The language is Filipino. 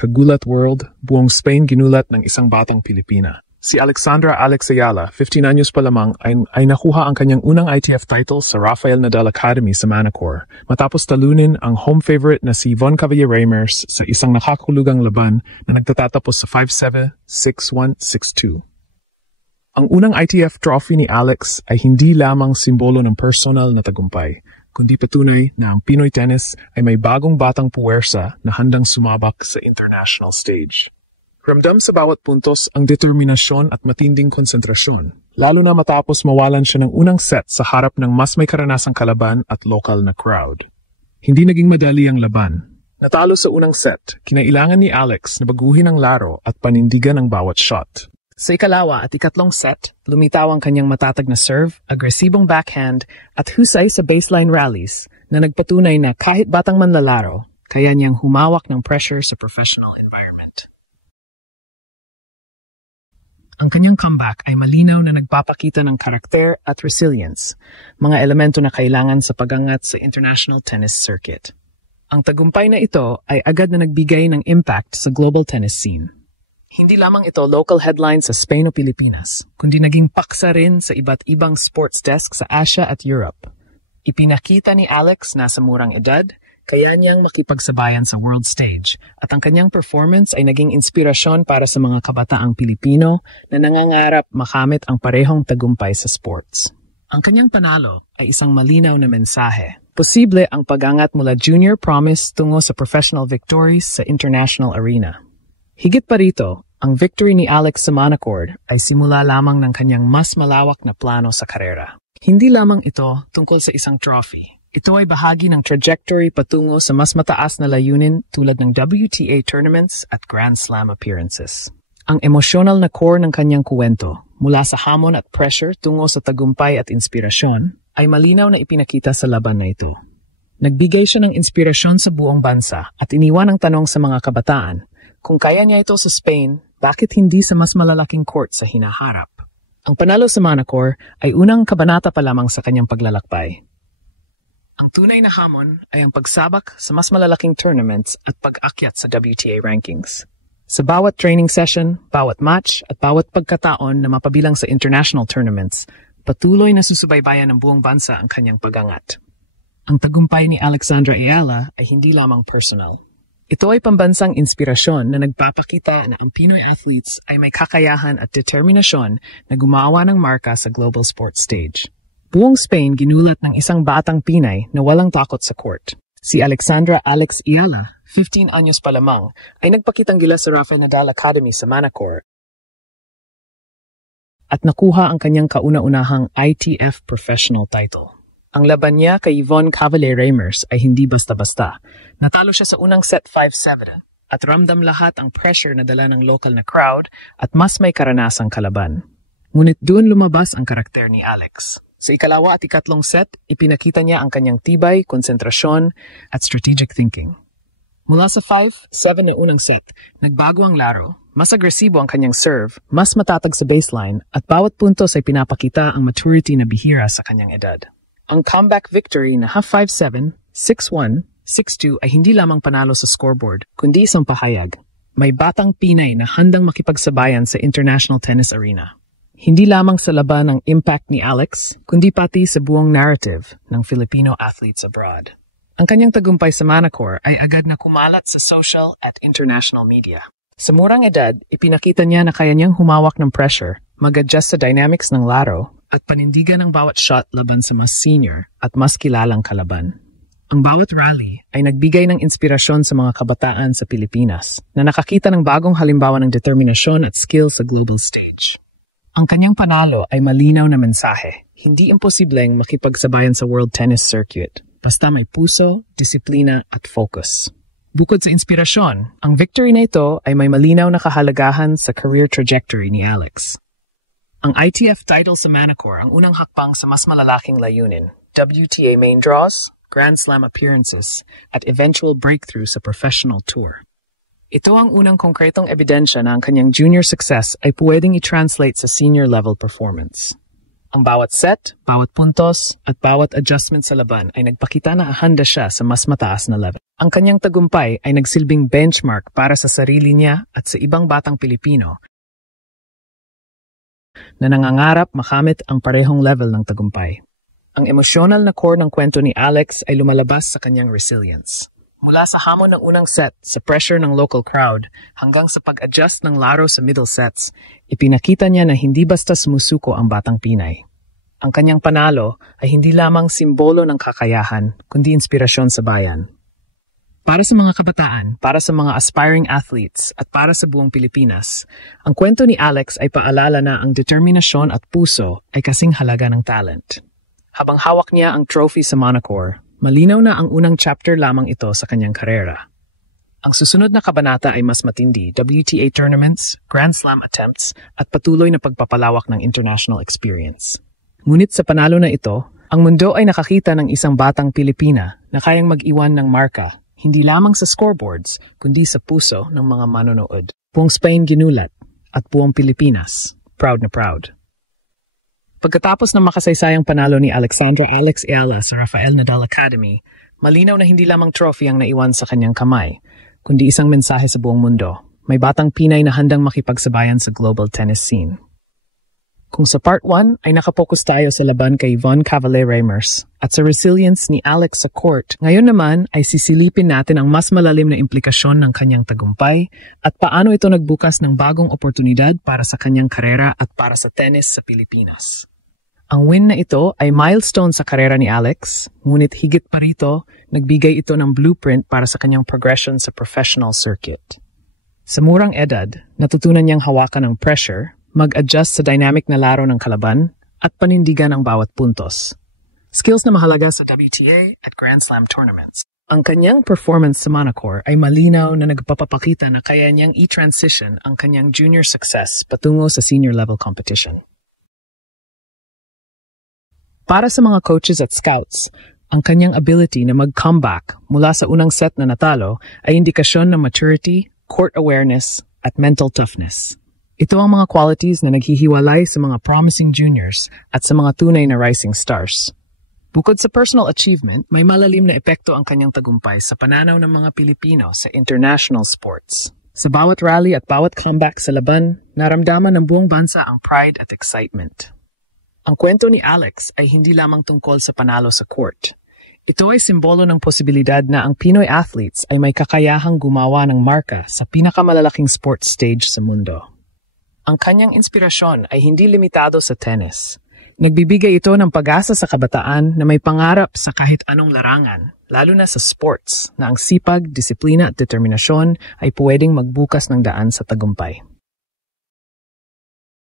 Kagulat World, buong Spain ginulat ng isang batang Pilipina. Si Alexandra Alex Ayala, 15 anyos pa lamang, ay nakuha ang kanyang unang ITF title sa Rafael Nadal Academy sa Manacor, matapos talunin ang home favorite na si Yvonne Caballero-Reimers sa isang nakakahulugang laban na nagtatatapos sa 5-7, 6-1, 6-2. Ang unang ITF trophy ni Alex ay hindi lamang simbolo ng personal na tagumpay, kundi patunay na ang Pinoy tennis ay may bagong batang puwersa na handang sumabak sa international stage. Ramdam sa bawat puntos ang determinasyon at matinding konsentrasyon, lalo na matapos mawalan siya ng unang set sa harap ng mas may karanasang kalaban at lokal na crowd. Hindi naging madali ang laban. Natalo sa unang set, kinailangan ni Alex na baguhin ang laro at panindigan ang bawat shot. Sa ikalawa at ikatlong set, lumitaw ang kanyang matatag na serve, agresibong backhand, at husay sa baseline rallies na nagpatunay na kahit batang manlalaro, kaya niyang humawak ng pressure sa professional environment. Ang kanyang comeback ay malinaw na nagpapakita ng karakter at resilience, mga elemento na kailangan sa pagangat sa international tennis circuit. Ang tagumpay na ito ay agad na nagbigay ng impact sa global tennis scene. Hindi lamang ito local headline sa Spain o Pilipinas, kundi naging paksa rin sa iba't ibang sports desk sa Asia at Europe. Ipinakita ni Alex na sa murang edad, kaya niyang makipagsabayan sa world stage at ang kanyang performance ay naging inspirasyon para sa mga kabataang Pilipino na nangangarap makamit ang parehong tagumpay sa sports. Ang kanyang panalo ay isang malinaw na mensahe. Posible ang pagangat mula junior promise tungo sa professional victories sa international arena. Higit pa rito, ang victory ni Alex sa Manacor ay simula lamang ng kanyang mas malawak na plano sa karera. Hindi lamang ito tungkol sa isang trophy. Ito ay bahagi ng trajectory patungo sa mas mataas na layunin tulad ng WTA tournaments at Grand Slam appearances. Ang emosyonal na core ng kanyang kuwento, mula sa hamon at pressure tungo sa tagumpay at inspirasyon, ay malinaw na ipinakita sa laban na ito. Nagbigay siya ng inspirasyon sa buong bansa at iniwan ang tanong sa mga kabataan, kung kaya niya ito sa Spain, bakit hindi sa mas malalaking court sa hinaharap? Ang panalo sa Manacor ay unang kabanata pa lamang sa kanyang paglalakbay. Ang tunay na hamon ay ang pagsabak sa mas malalaking tournaments at pag-akyat sa WTA rankings. Sa bawat training session, bawat match, at bawat pagkataon na mapabilang sa international tournaments, patuloy na susubaybayan ng buong bansa ang kanyang pagangat. Ang tagumpay ni Alexandra Ayala ay hindi lamang personal. Ito ay pambansang inspirasyon na nagpapakita na ang Pinoy athletes ay may kakayahan at determinasyon na gumawa ng marka sa global sports stage. Buong Spain ginulat ng isang batang Pinay na walang takot sa court. Si Alexandra Alex Ayala, 15 anyos pa lamang, ay nagpakitang gila sa Rafael Nadal Academy sa Manacor at nakuha ang kanyang kauna-unahang ITF professional title. Ang laban niya kay Yvonne Caballero-Reimers ay hindi basta-basta. Natalo siya sa unang set 5-7 at ramdam lahat ang pressure na dala ng local na crowd at mas may karanasang kalaban. Ngunit doon lumabas ang karakter ni Alex. Sa ikalawa at ikatlong set, ipinakita niya ang kanyang tibay, konsentrasyon, at strategic thinking. Mula sa 5-7 na unang set, nagbago ang laro, mas agresibo ang kanyang serve, mas matatag sa baseline, at bawat puntos ay pinapakita ang maturity na bihira sa kanyang edad. Ang comeback victory na half 5-7, 6-1, 6-2 ay hindi lamang panalo sa scoreboard, kundi isang pahayag. May batang Pinay na handang makipagsabayan sa international tennis arena. Hindi lamang sa laban ang impact ni Alex, kundi pati sa buong narrative ng Filipino athletes abroad. Ang kanyang tagumpay sa Manacor ay agad na kumalat sa social at international media. Sa murang edad, ipinakita niya na kaya niyang humawak ng pressure, mag-adjust sa dynamics ng laro, at panindigan ang bawat shot laban sa mas senior at mas kilalang kalaban. Ang bawat rally ay nagbigay ng inspirasyon sa mga kabataan sa Pilipinas na nakakita ng bagong halimbawa ng determinasyon at skill sa global stage. Ang kanyang panalo ay malinaw na mensahe. Hindi imposibleng makipagsabayan sa world tennis circuit, basta may puso, disiplina at focus. Bukod sa inspirasyon, ang victory na ito ay may malinaw na kahalagahan sa career trajectory ni Alex. Ang ITF title sa Manacor ang unang hakbang sa mas malalaking layunin, WTA main draws, Grand Slam appearances, at eventual breakthrough sa professional tour. Ito ang unang konkretong ebidensya na ang kanyang junior success ay pwedeng i-translate sa senior level performance. Ang bawat set, bawat puntos, at bawat adjustment sa laban ay nagpakita na handa siya sa mas mataas na level. Ang kanyang tagumpay ay nagsilbing benchmark para sa sarili niya at sa ibang batang Pilipino na nangangarap makamit ang parehong level ng tagumpay. Ang emosyonal na core ng kwento ni Alex ay lumalabas sa kanyang resilience. Mula sa hamon ng unang set, sa pressure ng local crowd, hanggang sa pag-adjust ng laro sa middle sets, ipinakita niya na hindi basta sumusuko ang batang Pinay. Ang kanyang panalo ay hindi lamang simbolo ng kakayahan, kundi inspirasyon sa bayan. Para sa mga kabataan, para sa mga aspiring athletes, at para sa buong Pilipinas, ang kwento ni Alex ay paalala na ang determinasyon at puso ay kasing halaga ng talent. Habang hawak niya ang trophy sa Monocore, malinaw na ang unang chapter lamang ito sa kanyang karera. Ang susunod na kabanata ay mas matindi, WTA tournaments, Grand Slam attempts, at patuloy na pagpapalawak ng international experience. Ngunit sa panalo na ito, ang mundo ay nakakita ng isang batang Pilipina na kayang mag-iwan ng marka, hindi lamang sa scoreboards, kundi sa puso ng mga manonood. Buong Spain ginulat, at buong Pilipinas, proud na proud. Pagkatapos ng makasaysayang panalo ni Alexandra Alex Ayala sa Rafael Nadal Academy, malinaw na hindi lamang trophy ang naiwan sa kanyang kamay, kundi isang mensahe sa buong mundo. May batang Pinay na handang makipagsabayan sa global tennis scene. Kung sa part 1 ay nakapokus tayo sa laban kay Yvonne Cavallé-Reimers at sa resilience ni Alex sa court, ngayon naman ay sisilipin natin ang mas malalim na implikasyon ng kanyang tagumpay at paano ito nagbukas ng bagong oportunidad para sa kanyang karera at para sa tennis sa Pilipinas. Ang win na ito ay milestone sa karera ni Alex, ngunit higit pa rito, nagbigay ito ng blueprint para sa kanyang progression sa professional circuit. Sa murang edad, natutunan niyang hawakan ng pressure, mag-adjust sa dynamic na laro ng kalaban, at panindigan ang bawat puntos. Skills na mahalaga sa WTA at Grand Slam tournaments. Ang kanyang performance sa Monocore ay malinaw na nagpapakita na kaya niyang i-transition ang kanyang junior success patungo sa senior level competition. Para sa mga coaches at scouts, ang kanyang ability na mag-comeback mula sa unang set na natalo ay indikasyon ng maturity, court awareness, at mental toughness. Ito ang mga qualities na naghihiwalay sa mga promising juniors at sa mga tunay na rising stars. Bukod sa personal achievement, may malalim na epekto ang kanyang tagumpay sa pananaw ng mga Pilipino sa international sports. Sa bawat rally at bawat comeback sa laban, naramdaman ng buong bansa ang pride at excitement. Ang kwento ni Alex ay hindi lamang tungkol sa panalo sa court. Ito ay simbolo ng posibilidad na ang Pinoy athletes ay may kakayahang gumawa ng marka sa pinakamalalaking sports stage sa mundo. Ang kanyang inspirasyon ay hindi limitado sa tennis. Nagbibigay ito ng pag-asa sa kabataan na may pangarap sa kahit anong larangan, lalo na sa sports, na ang sipag, disiplina at determinasyon ay pwedeng magbukas ng daan sa tagumpay.